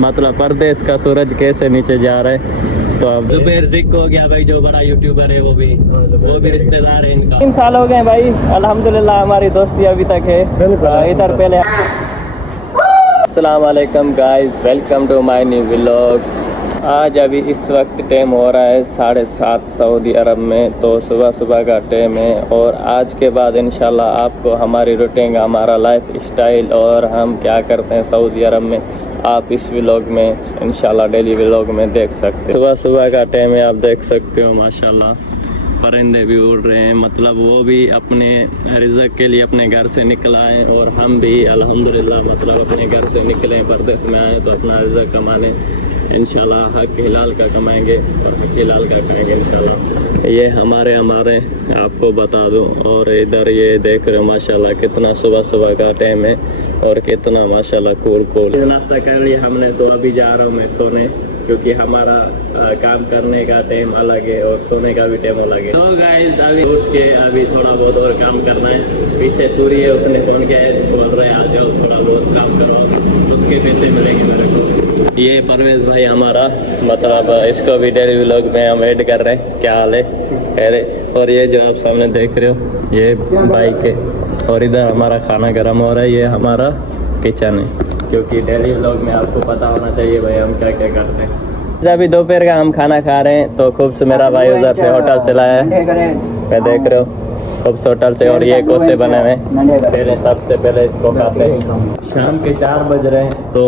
मतलब परदेश का सूरज कैसे नीचे जा रहा है। तो अब जुबैर जिक हो गया भाई, जो बड़ा यूट्यूबर है वो भी रिश्तेदार है इनका। 3 साल हो गए भाई, अल्हम्दुलिल्लाह हमारी दोस्ती अभी तक है। इधर पहले अस्सलाम वालेकुम guys, welcome to my new vlog. आज अभी इस वक्त टाइम हो रहा है 7:30 सऊदी अरब में, तो सुबह सुबह का टाइम है। और आज के बाद इंशाल्लाह आपको हमारी रूटीन, हमारा लाइफ स्टाइल और हम क्या करते हैं सऊदी अरब में, आप इस व्लॉग में इंशाल्लाह डेली व्लॉग में देख सकते हैं। सुबह सुबह का टाइम है, आप देख सकते हो माशाल्लाह परिंदे भी उड़ रहे हैं। मतलब वो भी अपने रिज़्क़ के लिए अपने घर से निकला है और हम भी अल्हम्दुलिल्लाह मतलब अपने घर से निकले, परदेश में आए तो अपना रिज़्क़ कमाने इंशाल्लाह हक हिलाल का कमाएंगे और हक हिलाल का खाएंगे इंशाल्लाह। ये हमारे आपको बता दूं। और इधर ये देख रहे हो माशाल्लाह कितना सुबह सुबह का टाइम है और कितना माशाल्लाह कूल। नाश्ता कर लिया हमने, तो अभी जा रहा हूँ मैं सोने, क्योंकि हमारा काम करने का टाइम अलग है और सोने का भी टाइम अलग है। तो गाइस अभी उठ के अभी थोड़ा बहुत और काम करना है। पीछे सूरी है, उसने फोन किया है, बोल रहे आ जाओ थोड़ा बहुत काम करो, उसके पैसे मिलेंगे मेरे को। ये परवेज भाई हमारा, मतलब इसको भी डेली व्लॉग में हम ऐड कर रहे हैं। क्या हाल है? अरे और ये जो आप सामने देख रहे हो ये बाइक है और इधर हमारा खाना गर्म हो रहा है। ये हमारा किचन है, क्योंकि डेली व्लॉग में आपको पता होना चाहिए भाई हम क्या क्या करते हैं। अभी दोपहर का हम खाना खा रहे हैं, तो खूब से मेरा भाई उधर से होटल से लाया है, मैं देख रहे हो खूब से होटल से। और ये कोसे बने हुए पहले, सबसे पहले इसको खाते हैं। शाम के 4 बज रहे हैं, तो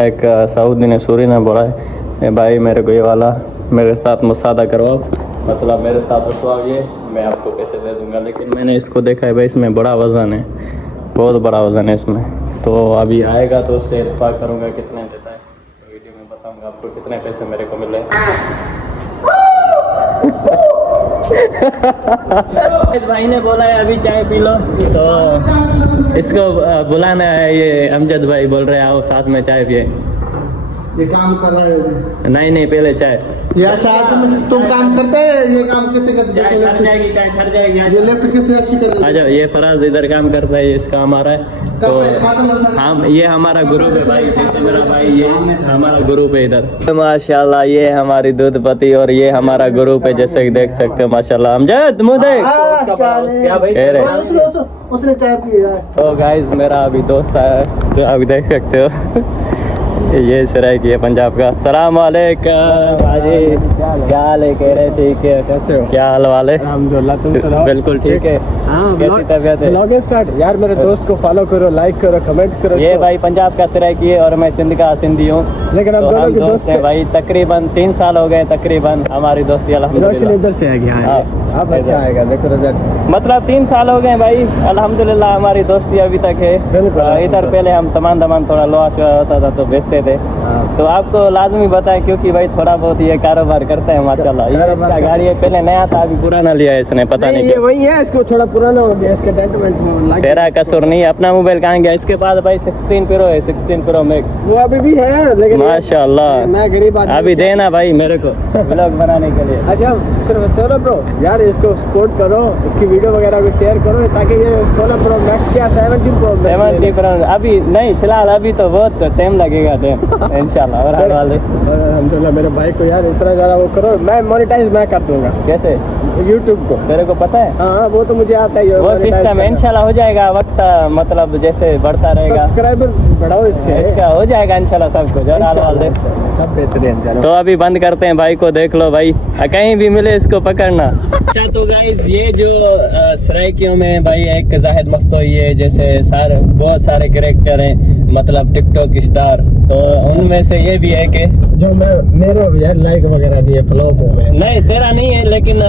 एक सऊदी ने सूरी ने बोला है भाई मेरे को ये वाला मेरे साथ मुसादा करवाओ, मतलब मेरे साथ रखवाओ, ये मैं आपको पैसे दे दूंगा। लेकिन मैंने इसको देखा है भाई, इसमें बड़ा वज़न है, बहुत बड़ा वज़न है इसमें। तो अभी आएगा तो उससे इत्तेफाक करूँगा कितने देता है, तो वीडियो में बताऊँगा आपको कितने पैसे मेरे को मिले। इस भाई ने बोला है अभी चाय पी लो, तो इसको बुलाना है। ये अमजद भाई बोल रहे हैं आओ साथ में चाय पिए। ये काम कर रहे हो? नहीं पहले चाय। ये अच्छा तुम काम करते हैं, ये काम कैसे करते चाय हैं? खर जाएगी, चाय खर जाएगी। ये लेफ्ट कैसे अच्छी कर? अच्छा ये फराज इधर काम करता है, इसका हमारा है। तो हम ये हमारा ग्रुप है भाई, मेरा भाई ये हमारा ग्रुप है इधर। माशाल्लाह ये हमारी दूध पति और ये हमारा ग्रुप है, जैसे कि देख सकते हो माशाल्लाह। अमजद मुँह देख क्या भाई, उसने चाय पी है। तो गाइस मेरा अभी दोस्त आया है, तो अभी देख सकते हो ये सराय है पंजाब का। अस्सलाम वालेकुम भाजी, क्या हाल है? कह रहे ठीक है, कैसे हो? क्या हाल वाले? अल्हम्दुलिल्लाह, तुम सुनाओ? बिल्कुल ठीक है। कैसी तबीयत है? ब्लॉग स्टार्ट यार, मेरे दोस्त को फॉलो करो, लाइक करो, कमेंट करो। ये भाई पंजाब का सराय की है और मैं सिंध का सिंधी हूँ, लेकिन तो हम दोस्त हैं भाई। तकरीबन 3 साल हो गए तकरीबन हमारी दोस्ती अल्हम्दुलिल्लाह। इधर से है क्या? अब अच्छा आएगा, देखो रिजल्ट। मतलब 3 साल हो गए भाई, अल्हम्दुलिल्लाह हमारी दोस्ती अभी तक है। इधर पहले हम सामान थोड़ा लोहा होता था तो बेचते थे, तो आपको लाजमी बताएं, क्योंकि भाई थोड़ा बहुत ये कारोबार करते हैं माशाल्लाह। ये इसका गाड़ी है, पहले नया था अभी पुराना लिया है इसने, पता नहीं ये वही है, इसको थोड़ा पुराना हो गया, इसके डेंट तेरा कसूर नहीं है। अपना मोबाइल कहाँ गया? इसके पास भाई 16 प्रो है, 16 प्रो मैक्स, वो अभी भी है, लेकिन माशाल्लाह मैं गरीब आदमी, अभी देना भाई मेरे को व्लॉग बनाने के लिए। अच्छा चलो ब्रो यार, इसको सपोर्ट करो, इसकी वीडियो वगैरह को शेयर करो, ताकि ये 16 प्रो मैक्स क्या 17 प्रो अभी नहीं, फिलहाल अभी तो बहुत टाइम लगेगा इंशाल्लाह। और अल्हम्दुलिल्लाह मेरे भाई को यार इतना ज़्यादा वो करो, मैं मोनेटाइज मैं कर दूंगा। कैसे? यूट्यूब को तेरे को पता है? हाँ वो तो मुझे आता है, वो सिस्टम इंशाल्लाह हो जाएगा वक्त, मतलब जैसे बढ़ता रहेगा। सब्सक्राइबर बढ़ाओ इसका हो जाएगा इंशाल्लाह सब कुछ। और सब बेहतरीन। तो अभी बंद करते हैं भाई को, देख लो भाई कहीं भी मिले इसको पकड़ना। अच्छा तो गाइज ये जो सराइकियों में भाई एक जाहिद मस्तोई है, जैसे बहुत सारे कैरेक्टर हैं, मतलब टिकटॉक स्टार, तो उनमें से ये भी है कि जो मेरा यार लाइक वगैरह नहीं है, फ्लॉप हो गया। नहीं तेरा नहीं है, लेकिन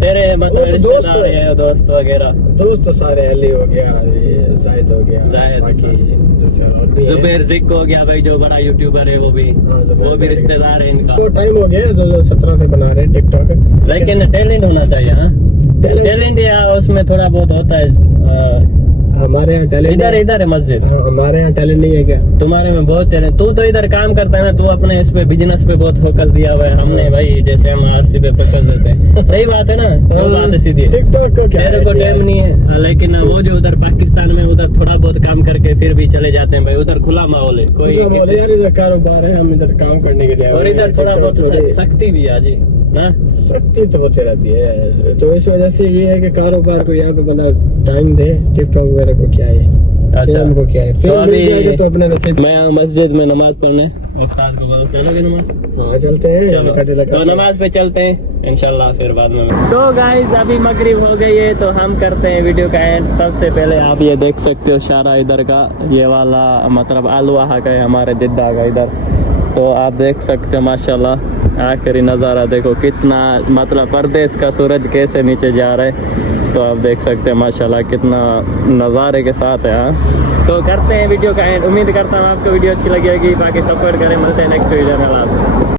तेरे मतलब रिश्तेदार है, दोस्त वगैरह। दोस्त तो सारे, अली हो गया, जाहिद हो गया, बाकी जुबैर जिक हो गया भाई, जो बड़ा यूट्यूबर है वो भी रिश्तेदार है इनका। वो टाइम हो गया 2017 से बना रहे टिकटॉक, लेकिन टैलेंट होना चाहिए। हाँ टैलेंट या उसमें थोड़ा बहुत होता है, हमारे यहाँ टैलेंट इधर इधर है मस्जिद। हमारे यहाँ टैलेंट नहीं है क्या? तुम्हारे में बहुत टैलेंट, तू तो इधर काम करता है ना, तू अपने इस पे बिजनेस पे बहुत फोकस दिया हुआ है। हमने भाई जैसे हम आरसी पे फोकस देते हैं, सही बात है ना, जो बात है सीधी। टिकटॉक को क्या मेरे को टाइम नहीं है, लेकिन वो जो उधर पाकिस्तान में उधर थोड़ा बहुत काम करके फिर भी चले जाते हैं भाई, उधर खुला माहौल है, कोई यार इधर कारोबार है, हम इधर काम करने के लिए और इधर थोड़ा बहुत सख्ती भी है जी ना। सख्ती तो होती रहती है, तो इस वजह से ये है कि कारोबार को यहाँ पे बंदा टाइम दे। टिकटॉक वगैरह को क्या है, अच्छा फिल्म को क्या है, तो फिल्म मिल अभी जाएगा तो अपने नसीब। मैं यहाँ मस्जिद में नमाज पढ़ने उस्ताद को बोल, चलोगे नमाज? हाँ चलते हैं, चलो कटे लगा तो नमाज पे चलते हैं इंशाल्लाह, फिर बाद में। तो गाइस अभी मगरिब हो गई है, तो हम करते हैं वीडियो का एंड। सबसे पहले आप ये देख सकते हो शारा इधर का, ये वाला मतलब अलवाहा का है हमारे जिद्दा का इधर, तो आप देख सकते हो माशाल्लाह आखिरी नज़ारा देखो कितना, मतलब परदेश का सूरज कैसे नीचे जा रहा है, तो आप देख सकते हैं माशाल्लाह कितना नज़ारे के साथ है। हाँ तो करते हैं वीडियो का एंड। उम्मीद करता हूँ आपको वीडियो अच्छी लगी होगी, बाकी सपोर्ट करें, मिलते हैं नेक्स्ट वीडियो में।